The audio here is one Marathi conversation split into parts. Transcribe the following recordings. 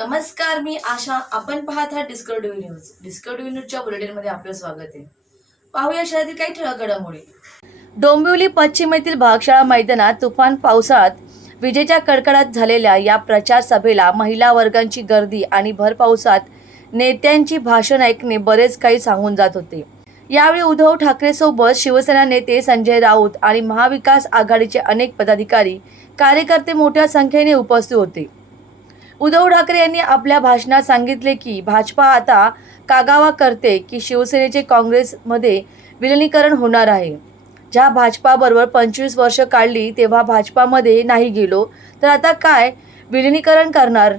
नमस्कार मी आशा. आपण पाहत आहात डिस्कवरी न्यूज डिस्कवरी न्यूजच्या बुलेटिनमध्ये आपलं स्वागत आहे. पाहूया शहरातील काही ठळक घडामोडी. डोंबिवली पश्चिमेतील भागशाळा मैदानात तुफान पावसाळ्यात विजेच्या कडकडात झालेल्या या प्रचार सभेला महिला वर्गांची गर्दी आणि भर पावसात नेत्यांची भाषण ऐकणे बरेच काही सांगून जात होते. यावेळी उद्धव ठाकरेसोबत शिवसेना नेते संजय राऊत आणि महाविकास आघाडीचे अनेक पदाधिकारी कार्यकर्ते मोठ्या संख्येने उपस्थित होते. उद्धव ठाकरे यांनी आपल्या भाषणात सांगितले की भाजपा आता कागावा करते की शिवसेनेचे काँग्रेसमध्ये विलिनीकरण होणार आहे. ज्या भाजपाबरोबर पंचवीस वर्ष काढली तेव्हा भाजपामध्ये नाही गेलो तर आता काय विलिनीकरण करणार?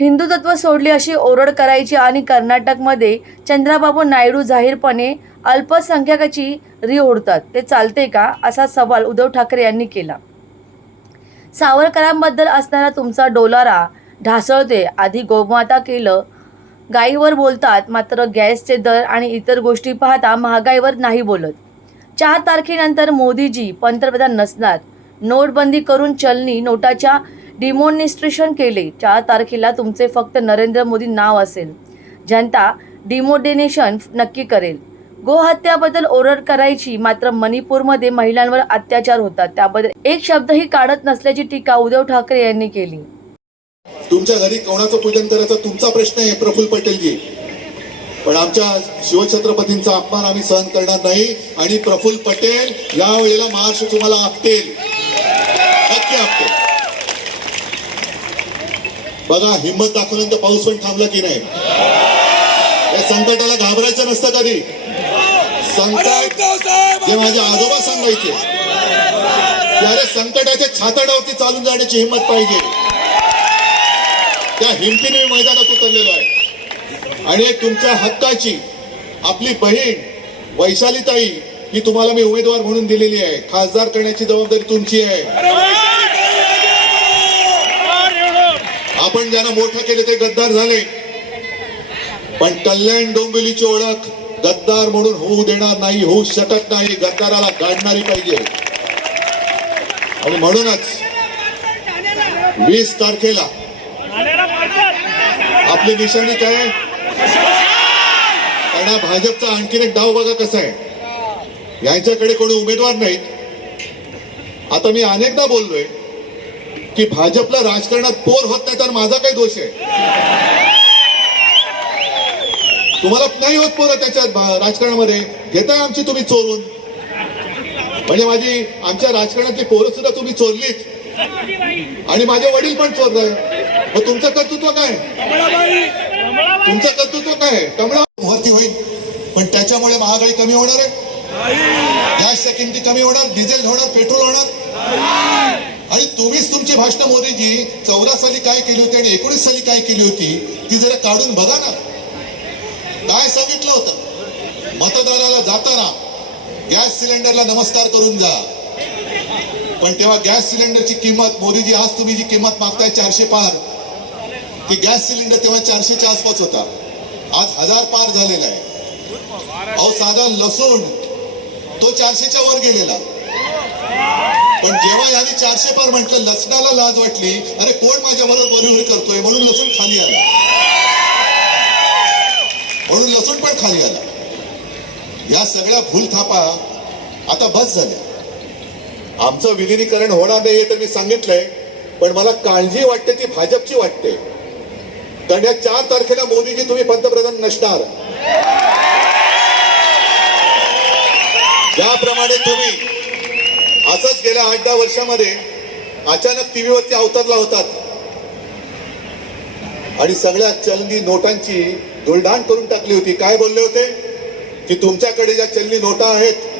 हिंदुत्व सोडले अशी ओरड करायची आणि कर्नाटकमध्ये चंद्राबाबू नायडू जाहीरपणे अल्पसंख्याकाची री ओढतात. ते चालते का? असा सवाल उद्धव ठाकरे यांनी केला. सावरकरांबद्दल असणारा तुमचा डोलारा ढासळते आधी गोमाता केलं. गाईवर बोलतात मात्र गॅसचे दर आणि इतर गोष्टी पाहता महागाईवर नाही बोलत. चार तारखेनंतर मोदीजी पंतप्रधान नसणार. नोटबंदी करून चलनी नोटाच्या डिमोनिस्ट्रेशन केले. चार तारखेला तुमचे फक्त नरेंद्र मोदी नाव असेल. जनता डिमोडेनेशन नक्की करेल. गोहत्याबद्दल ओरड करायची मात्र मणिपूरमध्ये महिलांवर अत्याचार होतात. त्याबद्दल एक शब्दही काढत नसल्याची टीका उद्धव ठाकरे यांनी केली. तुमच्या घरी कोणाचं पूजन करायचं? तुमचा प्रश्न आहे प्रफुल्ल पटेलजी. पण आमच्या शिवछत्रपतींचा अपमान आम्ही सहन करणार नाही आणि प्रफुल्ल पटेल या वेळेला महाराष्ट्र तुम्हाला आपटेल. नक्की आपटेल. बघा हिंमत दाखवल्यानंतर पाऊस पण थांबला की नाही? या संकटाला घाबरायचं नसतं कधी. संकट जे माझे आजोबा सांगायचे. त्यारे संकटाच्या छाताडावरती चालून जाण्याची हिंमत पाहिजे. त्या हिमतीने मी मैदानात उतरलेलो आहे. आणि तुमच्या हक्काची आपली बहीण वैशालीताई ही तुम्हाला मी उमेदवार म्हणून दिलेली आहे. खासदार करण्याची जबाबदारी तुमची आहे. आपण ज्यांना मोठं केले ते गद्दार झाले. पण कल्याण डोंबिवलीची ओळख गद्दार म्हणून होऊ देणार नाही होऊ शकत नाही गद्दाराला गाडणारी पाहिजे. आणि म्हणूनच वीस तारखेला आपली निशाणी काय? कारण भाजपचा आणखीन एक डाव बघा कसा आहे. यांच्याकडे कोणी उमेदवार नाहीत. आता मी अनेकदा बोललोय की भाजपला राजकारणात पोर होत नाही तर माझा काही दोष आहे. तुम्हाला नाही होत पोरं त्याच्यात भा- राजकारणामध्ये. घेताय आमची तुम्ही चोरून. म्हणजे माझी आमच्या राजकारणातली पोरं सुद्धा तुम्ही चोरलीच. आणि माझे वडील पण चोरलाय मग तुमचं कर्तृत्व काय? तुमचं कर्तृत्व काय? आहे? कमळा भरती होईल. पण त्याच्यामुळे महागाई कमी होणार आहे. गॅसच्या किमती कमी होणार डिझेल होणार पेट्रोल होणार. आणि तुम्हीच तुमची भाषण मोदीजी चौदा साली काय केली होती आणि एकोणीस साली काय केली होती ती जरा काढून बघा ना. काय सांगितलं होतं? मतदाराला जाताना गॅस सिलेंडरला नमस्कार करून जा. पण तेव्हा गॅस सिलेंडरची किंमत मोदीजी आज तुम्ही जी किंमत मागताय चारशे पार ती गॅस सिलेंडर तेव्हा चारशेच्या आसपास होता. आज हजार पार झालेला आहे. अहो साधा लसूण तो चारशेच्या वर गेलेला. पण जेव्हा याने चारशे पार म्हटलं लसणाला लाज वाटली अरे कोण माझ्या बरोबर बरोबर करतोय? म्हणून लसूण खाली आला. म्हणून लसूण पण खाली आला. या सगळ्या भूलथापा आता बस झाल्या. आमचं विलिनीकरण होणार नाही हे तर मी सांगितलंय पण मला काळजी वाटते ती भाजपची वाटते. कारण या चार तारखेला मोदीजी तुम्ही पंतप्रधान नसणार. ज्याप्रमाणे तुम्ही असंच गेल्या आठ दहा वर्षामध्ये अचानक टीव्हीवरती अवतरला होतात. आणि सगळ्या चलनी नोटांची धुळदाण करून टाकली होती. काय बोलले होते? की तुमच्याकडे ज्या चलनी नोटा आहेत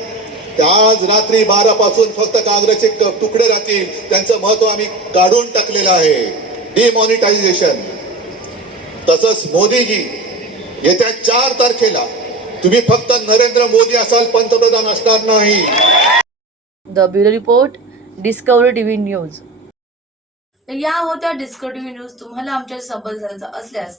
त्या आज रात्री बारा पासून फक्त कागदाचे तुकडे राहतील. त्यांचं महत्त्व आम्ही काढून टाकलेलं आहे. डिमॉनिटायझेशन तसंच मोदीजी येत्या चार तारखेला तुम्ही फक्त नरेंद्र मोदी असाल पंतप्रधान असणार नाही. The bureau report Discovery TV news. या होत्या डिस्कवरी टीव्ही न्यूज तुम्हाला आमच्याशी संपर्क साधायचा असल्यास